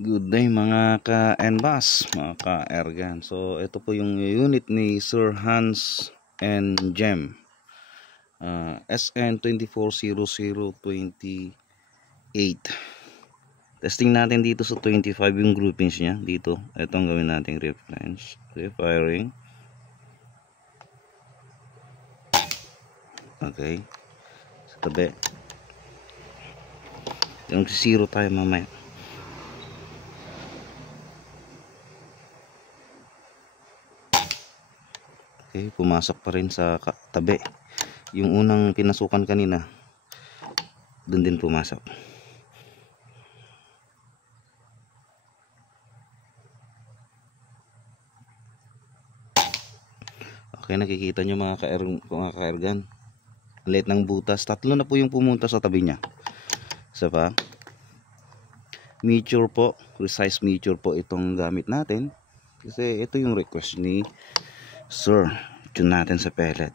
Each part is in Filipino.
Good day mga ka-NBAS, mga ka-Ergan. So ito po yung unit ni Sir Hans and Jem, SN240028. Testing natin dito sa 25 yung groupings niya. Dito, ito ang gawin nating reference. Refiring. Okay. Sa tabi. Yung 0 tayo mamaya. Okay, pumasok pa rin sa tabi. Yung unang pinasukan kanina, doon din pumasok. Okay, nakikita nyo mga ka-Ergan. Liit ng butas. Tatlo na po yung pumunta sa tabi niya. Isa pa. Meteor po. Precise meteor po itong gamit natin. Kasi ito yung request ni Sir. Tune natin sa pellet.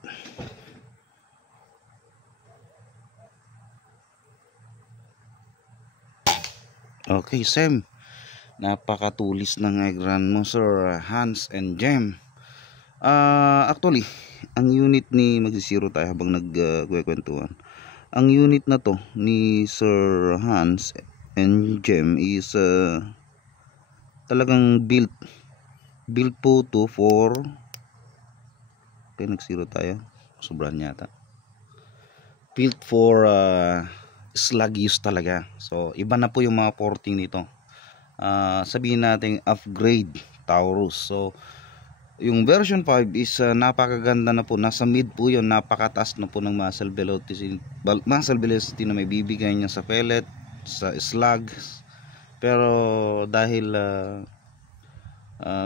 Okay, Sam. Napakatulis ng Egran mo, Sir Hans and Jem. Actually, ang unit ni magsisiro tayo habang nagkwentuhan. Ang unit na to ni Sir Hans and Jem is talagang built po to for nagsiro tayo. Sobrang yata. Built for slug use talaga. So, iba na po yung mga porting nito. Sabihin natin upgrade Taurus. So, yung version 5 is napakaganda na po. Nasa mid po yun. Napakataas na po ng muscle velocity na may bibigay niya sa pellet, sa slug. Pero dahil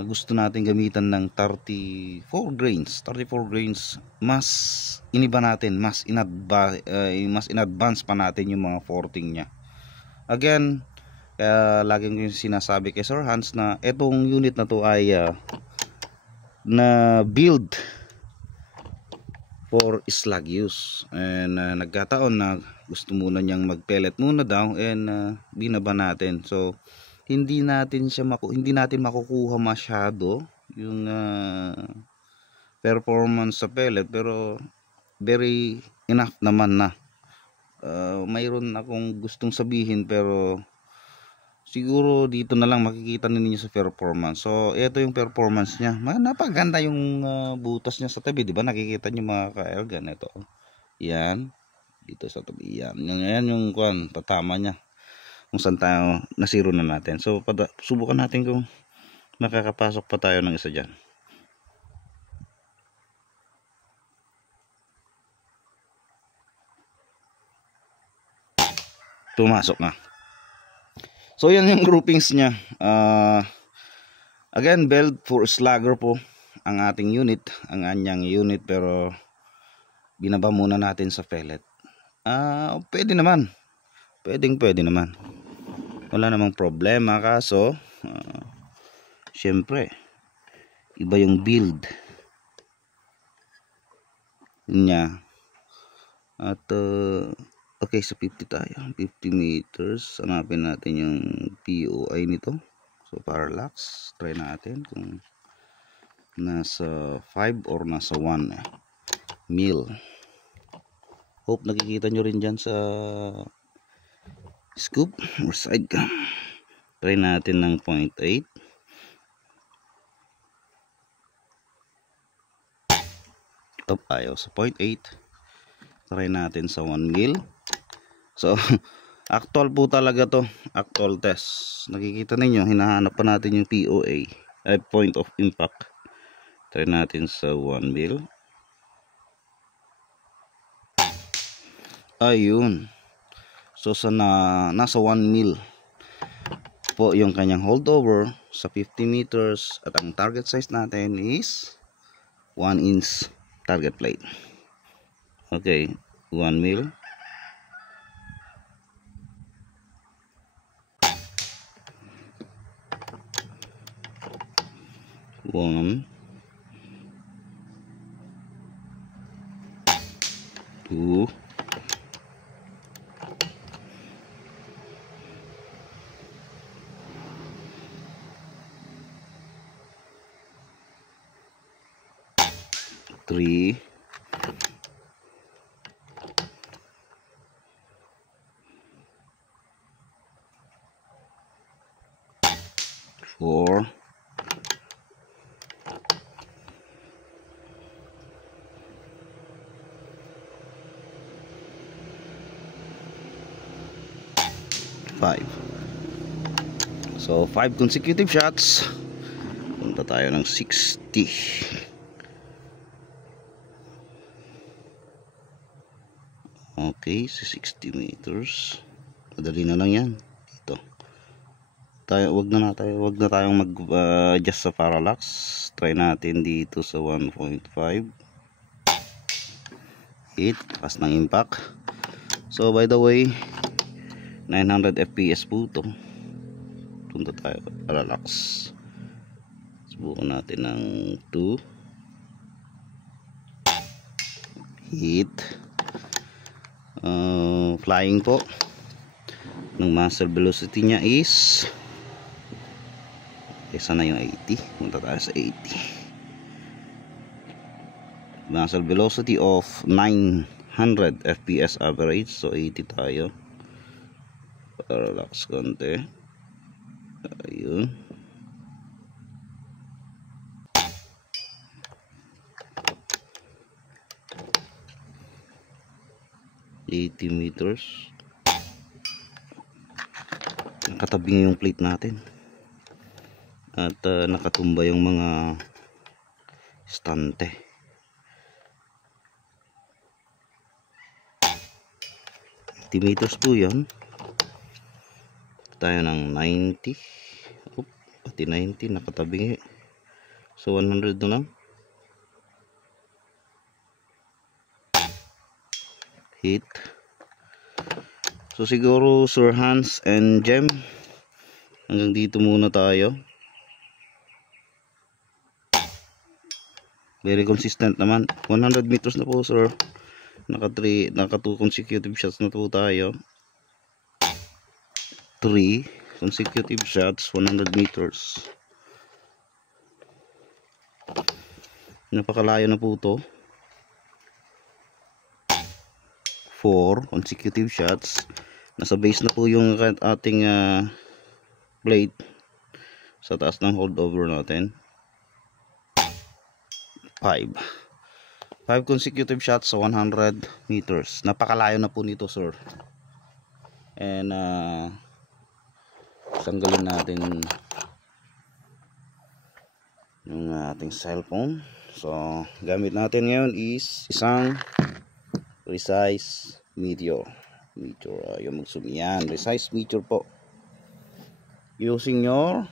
gusto natin gamitan ng 34 grains, mas iniba natin, mas in advance pa natin yung mga porting niya. Again, laging yung sinasabi kay Sir Hans na etong unit na to ay na build for slug use, and nagkataon na gusto muna niyang mag-pellet muna daw, and binaba natin. So hindi natin makukuha masyado yung performance sa pellet, pero very enough naman na. Mayroon akong gustong sabihin, pero siguro dito na lang makikita ninyo sa performance. So ito yung performance niya. Napaganda yung butas niya sa tabi, di ba? Nakikita niyo mga ka-Ergan, ito. Yan, dito sa tabi yan. Yan yung tatama niya. Kung saan tayo nasiro na natin. So subukan natin kung makakapasok pa tayo ng isa dyan. Tumasok na. So yan yung groupings niya. Again, build for slugger po ang ating unit, ang anyang unit, pero binaba muna natin sa pellet. Pwede naman. Pwede naman. Wala namang problema, kaso syempre iba yung build niya. At okay, sa 50 tayo. 50 meters. Hanapin natin yung POI nito. So parallax, try natin kung nasa 5 or nasa 1 mil. Hope nakikita nyo rin dyan sa scoop or side cam. Try natin ng 0.8. Ayaw sa 0.8. Try natin sa 1 mil. So actual po talaga to, actual test. Nakikita ninyo, hinahanap pa natin yung POA, point of impact. Try natin sa 1 mil. Ayun. So nasa 1 mil po yung kanyang holdover sa 50 meters, at ang target size natin is 1 inch target plate. Okay, 1 mil. One, two, 3, 4, 5. So 5 consecutive shots. Punta tayo ng 60. Okay, sa 60 meters. Madali na lang yan. Dito. Wag na tayong mag-adjust sa parallax. Try natin dito sa 1.5. Hit, pas ng impact. So by the way, 900 fps po ito. Punta tayo parallax. Subukan natin ng 2. Hit. Flying po. Ng muzzle velocity niya is sana yung 80. Punta tayo sa 80. Muzzle velocity of 900 fps average. So 80 tayo. Relax konti. Ayun. $80 meters. Nakatabing yung plate natin. At nakatumba yung mga stante. $80 po yun. Tayo ng 90. Pati 90 nakatabingi. So 100 na lang. Hit. So siguro Sir Hans and Jem, hanggang dito muna tayo. Very consistent naman. 100 meters na po, sir. Naka 2 consecutive shots na po tayo. 3 consecutive shots, 100 meters. Napakalayo na po ito. 4 consecutive shots. Nasa base na po yung ating blade sa taas ng holdover natin. 5 consecutive shots sa 100 meters. Napakalayo na po nito, sir. And tanggalin natin yung ating cellphone. So gamit natin ngayon is isang Precise Meteor. Yung mag-zoom yan. Precise Meteor po. Using your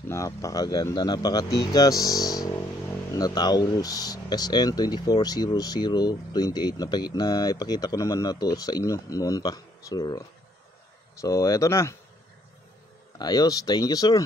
napakaganda, napakatikas na Taurus SN240028 na ipakita ko naman na to sa inyo noon pa, sir. So eto na. Ayos, thank you, sir.